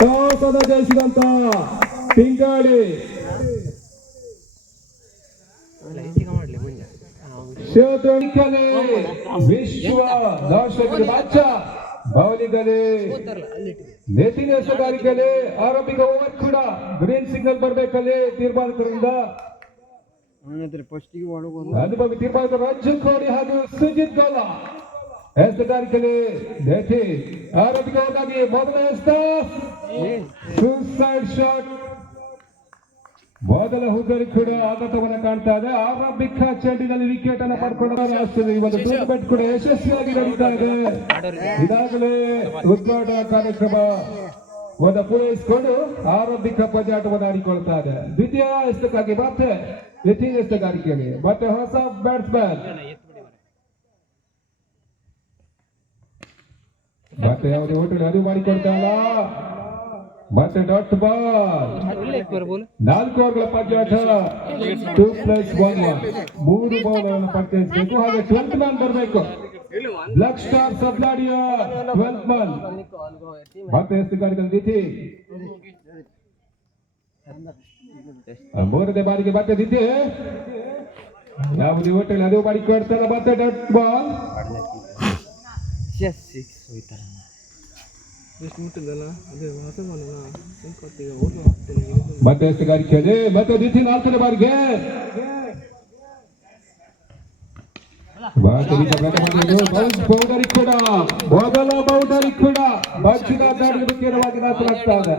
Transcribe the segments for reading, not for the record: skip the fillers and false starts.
ಟಾಸದ ಜಯಿಸಿದಂತ ಪಿಂಗಾಡಿ ಕ್ಷೇತ್ರಕಲೆ ವಿಶ್ವ ದರ್ಶಕರ ಬಾಚ ಬೌಲಿಗಲೆ ನೆತಿನ ಎಸೆಗಾರಿಕೆಲೆ ಆರಂಭಿಕ ಓವರ್ ಕೂಡ ಗ್ರೀನ್ ಸಿಗ್ನಲ್ ಬರಬೇಕಲ್ಲಿ ತೀರ್ಮಾನಿಕರಿಂದ ಅನುಭವಿ ತೀರ್ಮಾನಿಕ ರಂಜು ಕೋಡಿ ಹಾಗೂ ಸುಜಿತ್ ಗೋಲ ಎಸೆಗಾರಿಕೆಲೆ ನೆತಿ ಆರಂಭಿಕ ಓವರ್ಗಾಗಿ ಮೊದಲ ಸೂಸೈಡ್ ಶಾಟ್ ಮೊದಲ ಹುದ್ದರಿ ಕೂಡ ಆಘಾತವನ್ನು ಕಾಣ್ತಾ ಇದೆ. ಆರಂಭಿಕ ಚೆಂಡಿನಲ್ಲಿ ವಿಕೆಟ್ ಅನ್ನು ಪಡ್ಕೊಳ್ಳೋದು ಇವತ್ತು ಟೂರ್ನಮೆಂಟ್ ಕೂಡ ಯಶಸ್ವಿಯಾಗಿ ನಡೀತಾ ಇದೆ. ಇದಾಗಲೇ ಉದ್ಘಾಟನಾ ಕಾರ್ಯಕ್ರಮ ಪೂರೈಸಿಕೊಂಡು ಆರಂಭಿಕ ಪಂದ್ಯಾಟವನ್ನು ಆಡಿಕೊಳ್ತಾ ಇದೆ. ದ್ವಿತೀಯ ಎಸೆತಕ್ಕಾಗಿ ಮತ್ತೆ ದ್ವಿತೀಯ ಎಸೆಗಾರಿಕೆಯಲ್ಲಿ ಮತ್ತೆ ಹೊಸ ಬ್ಯಾಟ್ಸ್ಮನ್ ಮತ್ತೆ ಯಾವುದೇ ಹೋಟೆಲ್ ಅದು ಮಾಡಿಕೊಳ್ತಾ ಇಲ್ಲ. ಮತ್ತೆ ಡಾಟ್ ಬಾಲ್ 4 ಓವರ್ಗಳ ಪಂದ್ಯಾಟ 2+1 3 ಬಾಲ್ಗಳನ್ನು ಪಂದ್ಯಿಸಬೇಕು. ಹಾಗೆ 12th ಮ್ಯಾನ್ ಬರಬೇಕು. ಬ್ಲಾಕ್ ಸ್ಟಾರ್ ಸಬ್ಲಾಡಿಯ 12th ಮ್ಯಾನ್ ಮತ್ತೆ ಎಸೆಗಾರಿಕೆ ದಿತಿ ಮೂರನೇ ಬಾರಿಗೆ ಮತ್ತೆ ದಿತಿ ಯಾವುದೇ ಹೋಟೆಲ್ ಅದು ಮಾಡಿಕೊಡ್ತಾರ. ಮತ್ತೆ ಡಾಟ್ ಬಾಲ್ ಮತ್ತೆ ಎಸೆಗಾರಿಕೆ ಮತ್ತೆ ದಿತಿ 4ನೇ ಬಾರಿಗೆ ಬೌಂಡರಿ ಕೂಡ ಮೊದಲ ಬೌಂಡರಿ ಕೂಡ ಬಚ್ಚಿನ ನೇರವಾಗಿ ದಾಖಲಾಗ್ತಾ ಇದೆ.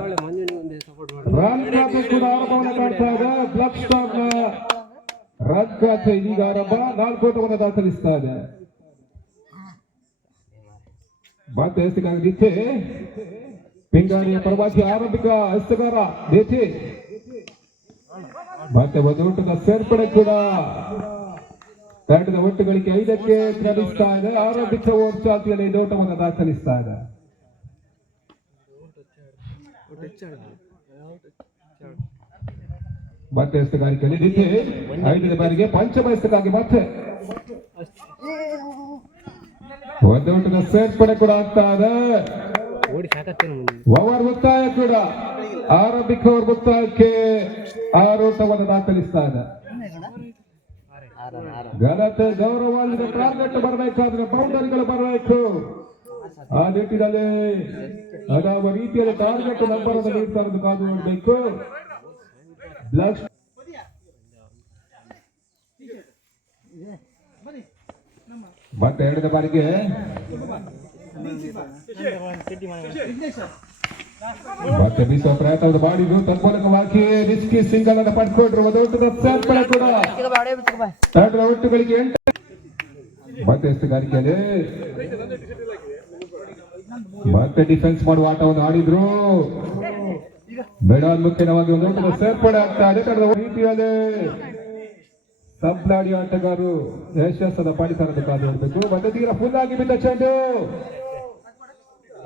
ರನ್ ಖಾತೆ ಕೂಡ ಆರಂಭವನ್ನು ಕಾಣ್ತಾ ಇದೆ. ಬ್ಲಾಕ್ ಸ್ಟಾರ್ ನ ರನ್ ಖಾತೆ ಇದೀಗ ಆರಂಭ 4 ಓಟವನ್ನು ದಾಖಲಿಸ್ತಾ ಇದೆ. ಮತ್ತೆ ಎಸೆಗಾರಿಕೆ ಪಿಂಗಾಣಿಯ ಪರವಾಗಿ ಆರಂಭಿಕ ಎಸೆಗಾರ ದೇತಿ ಮತ್ತೆ ಒಂದು ಓಟದ ಸೇರ್ಪಡೆ ಕೂಡ ತಂಡದ ಒಟ್ಟು ಗಳಿಕೆ 5ಕ್ಕೆ ಕ್ರಮಿಸ್ತಾ ಇದೆ. ಆರಂಭಿಕ ಓವರ್ ಚಾಲ್ತಿಯಲ್ಲಿ ಇದು ಓಟವನ್ನು ದಾಖಲಿಸ್ತಾ ಇದೆ. ಮತ್ತೆ ಎಸೆಗಾರಿಕೆಯಲ್ಲಿ ದಿತಿ 5ನೇ ಬಾರಿಗೆ ಪಂಚಮ ಎಸೆಗಾಗಿ ಮತ್ತೆ ಒಂದು ಓಟದ ಸೇರ್ಪಡೆ ಕೂಡ ಆಗ್ತಾ ಇದೆ. ಓವರ್ ಮುಕ್ತಾಯ ಕೂಡ ಆರಂಭಿಕ ಓವರ್ ಮುಕ್ತಾಯಕ್ಕೆ 6 ಓಟವನ್ನು ದಾಖಲಿಸ್ತಾ ಇದೆ. ಘನತೆ ಗೌರವಾನ್ವಿತ ಟಾರ್ಗೆಟ್ ಬರಬೇಕಾದ್ರೆ ಬೌಂಡರಿಗಳು ಬರಬೇಕು. ಆ ನಿಟ್ಟಿನಲ್ಲಿ ಅದಾವ ರೀತಿಯಲ್ಲಿ ಟಾರ್ಗೆಟ್ ನಂಬರ್ ಅನ್ನು ನೀಡ್ತಾ ಇರೋದು ಕಾದು ನೋಡಬೇಕು. ಮತ್ತೆ 2ನೇ ಬಾರಿಗೆ ಮತ್ತೆ ಬೀಸುವ ಪ್ರಯತ್ನ ಮಾಡಿದ್ರು. ತನ್ಮೂಲಕವಾಗಿ ರಿಸ್ಕಿ ಸಿಂಗಲ್ ಅನ್ನು ಪಡ್ಕೊಂಡ್ರು. ಒಂದು ಓಟದ ಸೇರ್ಪಡೆ ಕೂಡ ತಂಡದ ಒಟ್ಟುಗಳಿಗೆ 8. ಮತ್ತೆ ಎಸೆಗಾರಿಕೆಯಲ್ಲಿ ಮತ್ತೆ ಡಿಫೆನ್ಸ್ ಮಾಡುವ ಆಟವನ್ನು ಆಡಿದ್ರು. ಬೆಳವನ್ ಮುಖ್ಯವಾಗಿ ಒಂದು ಓಟದ ಸೇರ್ಪಡೆ ಆಗ್ತಾ ಇದೆ. ತಂಡದ ರೀತಿಯಲ್ಲಿ ಸಬ್ಲಾಡಿ ಆಟಗಾರರು ಯಶಸ್ಸನ್ನು ಪಾಲಿಸಲು ಕಾದು ನೋಡಬೇಕು. ಮತ್ತೆ ತೀರ ಫುಲ್ ಆಗಿ ಬಿದ್ದ ಚೆಂಡು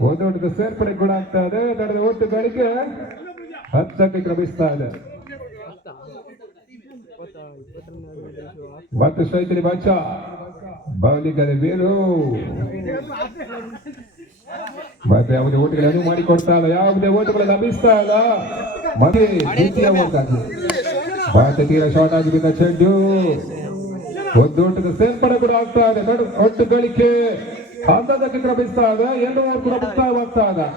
ಒಂದು ಓಟದ ಸೇರ್ಪಡೆ ಕೂಡ ಆಗ್ತಾ ಇದೆ. ತಂಡದ ಒಟ್ಟುಗಳಿಗೆ 10ಕ್ಕೆ ಕ್ರಮಿಸ್ತಾ ಇದೆ. ಮತ್ತೆ ಶೈತ್ರಿ ಬಾಚ ಬೌಲಿಂಗ್ ಬೇರು ಮತ್ತೆ ಯಾವುದೇ ಓಟುಗಳನ್ನು ಮಾಡಿಕೊಡ್ತಾ ಇಲ್ಲ. ಯಾವುದೇ ಓಟುಗಳು ಲಭಿಸ್ತಾ ಇಲ್ಲ. ಮತ್ತೆ ದ್ವಿತೀಯ ಓಟಾಗಿ ಮತ್ತೆ ತೀರ ಶಾರ್ಟ್ ಆಗಿ ಬಿದ್ದ ಚೆಂಡು ಒಂದು ಓಟದ ಸೇರ್ಪಡೆ ಕೂಡ ಆಗ್ತಾ ಇದೆ. ಒಟ್ಟು ಗಳಿಕೆ 11ಕ್ಕೆ ಕ್ರಮಿಸ್ತಾ ಇದೆ. 2 ಓವರ್ ಕೂಡ ಮುಕ್ತಾಯವಾಗ್ತಾ ಇದೆ.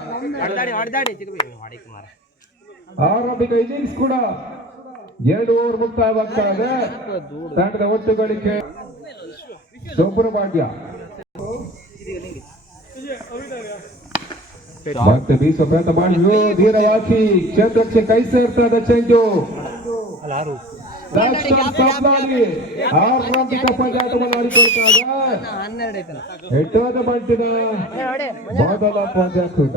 ಆರಂಭಿಕ ಇನ್ನಿಂಗ್ಸ್ ಕೂಡ 2 ಓವರ್ ಮುಕ್ತಾಯವಾಗ್ತಾ ಇದೆ. ತಂಡದ ಒಟ್ಟು ಗಳಿಕೆ ಸುಬ್ರಹ್ಮಣ್ಯ ಮತ್ತೆ ಬೀಸುವ ಪ್ರಯತ್ನ ಮಾಡಿದ್ರು. ಧೀರವಾಗಿ ಕ್ಷೇತ್ರಕ್ಕೆ ಕೈ ಸೇರ್ತಾ ಇದೆ ಚೆಂಡು. ಆರಂಭಿಕ ಪಂದ್ಯಾಟವನ್ನು ಆಡಿಕೊಳ್ತಾ ಇದೆ. ಎಟ್ಟೋದ ಮಟ್ಟಿನ ಮೊದಲ ಪಂದ್ಯಾಕೂಟ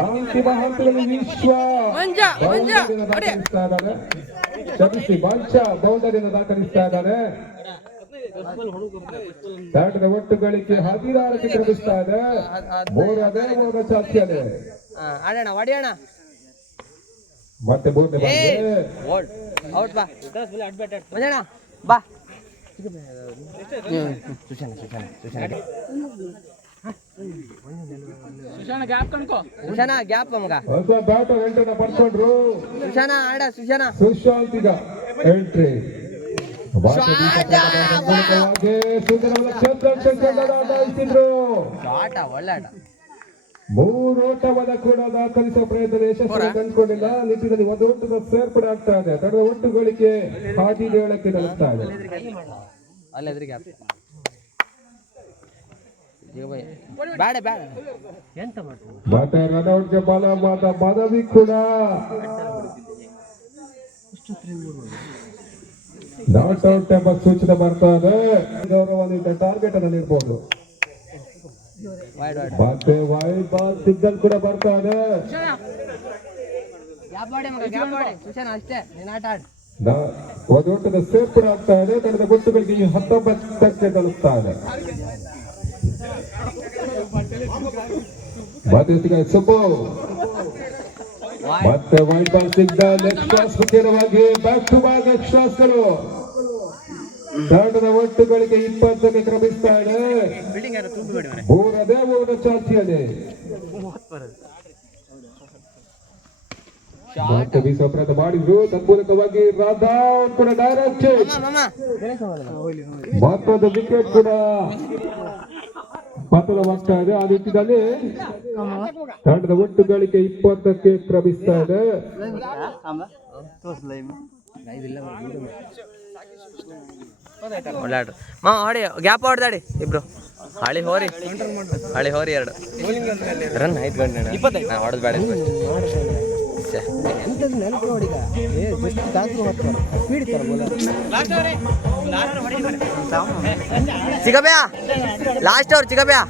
ಅಂತಿಮ ಹಂತದಲ್ಲಿ ವಿಶ್ವ ಕ್ಷಮಿಸಿ ಮಂಚ ಬೌಂಡರಿಯನ್ನು ದಾಖಲಿಸ್ತಾ ಇದ್ದಾರೆ. ತಂಡದ ಒಟ್ಟು ಗಳಿಕೆ 16ಕ್ಕೆ ಕ್ರಮಿಸ್ತಾ ಇದೆ. 3 ಅದೇ ಓವರ್ ಚಾಲ್ತಿಯಲ್ಲಿ ಮತ್ತೆ ಸುಶಾನ ಗ್ಯಾಪ್ ಮಗ ಹೊಸ ಬ್ಯಾಟ್ ಎಂಟನ್ನ ಪಡ್ಕೊಂಡ್ರು. ಸುಶಾನ ಆಡ ಸುಶಾನ ಸುಶಾಂತ್ ಈಗ ಎಂಟ್ರಿ ಆಟ ಒಳ್ಳೆ ಆಟ. 3 ಓಟವನ್ನು ಕೂಡ ದಾಖಲಿಸುವ ಪ್ರಯತ್ನ ಯಶಸ್ವಿ ಕಂಡುಕೊಂಡಿಲ್ಲ. ನಿಟ್ಟಿನಲ್ಲಿ ಒಂದು ಓಟದ ಸೇರ್ಪಡೆ ಆಗ್ತಾ ಇದೆ. ತಡೆದ ಒಟ್ಟುಗಳಿಗೆ ಹಾದಿ ಹೇಳಕ್ಕೆ ನಿಲ್ತಾ ಇದೆ. ಅಲ್ಲದ್ರಿ ಗ್ಯಾಪ್ ಬೇಡ ಬೇಡ ಎಂತ ಮತ್ತೆ ರನ್ಔಟ್ಗೆ ಮನವಿ ಕೂಡ ನಾಟ್ ಔಟ್ ಎಂಬ ಸೂಚನೆ ಬರ್ತಾ ಇದೆ. ಗೌರವಾನ್ವಿತ ಟಾರ್ಗೆಟ್ ಅನ್ನು ನೀಡಬಹುದು. ಮತ್ತೆ ವೈಡ್ ಬಾಲ್ ಸಿಗ್ನಲ್ ಕೂಡ ಬರ್ತಾ ಇದೆ. ಒಂದು ಓಟದ ಸೇರ್ಪಡೆ ಆಗ್ತಾ ಇದೆ. ಕಳೆದ ಗುಟ್ಟುಗಳಿಗೆ 19ಕ್ಕೆ ತಲುಪ್ತಾ ಇದೆ. ಮತ್ತೆ ಸುಬ್ಬು ಮತ್ತೆ ವೈಡ್ ಬಾಲ್ ಸಿಗ್ನಲ್. ಎಕ್ಸ್ಟ್ರಾಸ್ ಮುಖ್ಯವಾಗಿ ಬ್ಯಾಕ್ ಟು ಬ್ಯಾಕ್ ಎಕ್ಸ್ಟ್ರಾಸ್ಗಳು ತಂಡದ ಒಟ್ಟುಗಳಿಗೆ 20ಕ್ಕೆ ಕ್ರಮಿಸ್ತಾ ಇದೆ. ಮೂರನೇ ಚಾಲ್ತಿಯಲ್ಲಿ ಬೀಸುವ ಪ್ರಯತ್ನ ಮಾಡಿದ್ರು. ತನ್ಮೂಲಕವಾಗಿ ರಾಧಾ ಕೂಡ ಡೈರೆಕ್ಟ್ ಮತ್ತೊಂದು ವಿಕೆಟ್ ಕೂಡ ಪತನವಾಗ್ತಾ ಇದೆ. ಆ ನಿಟ್ಟಿನಲ್ಲಿ ತಂಡದ ಒಟ್ಟುಗಳಿಗೆ 20ಕ್ಕೆ ಕ್ರಮಿಸ್ತಾ ಇದೆ. ಒಳ್ಳೆ ಆಟ ಮಾ ಆಡಿ ಗ್ಯಾಪ್ ಹೊಡೆದಾಡಿ ಇಬ್ರು. ಹಳಿ ಹೋರಿ 2 ರನ್ 5 ಗಂಟೆ ನಾ ಹೊಡೆದು ಬೇಡ. ಚಿಕ್ಕಬ್ಯಾ ಲಾಸ್ಟ್ ಓವರ್ ಚಿಕ್ಕಬ್ಯಾ.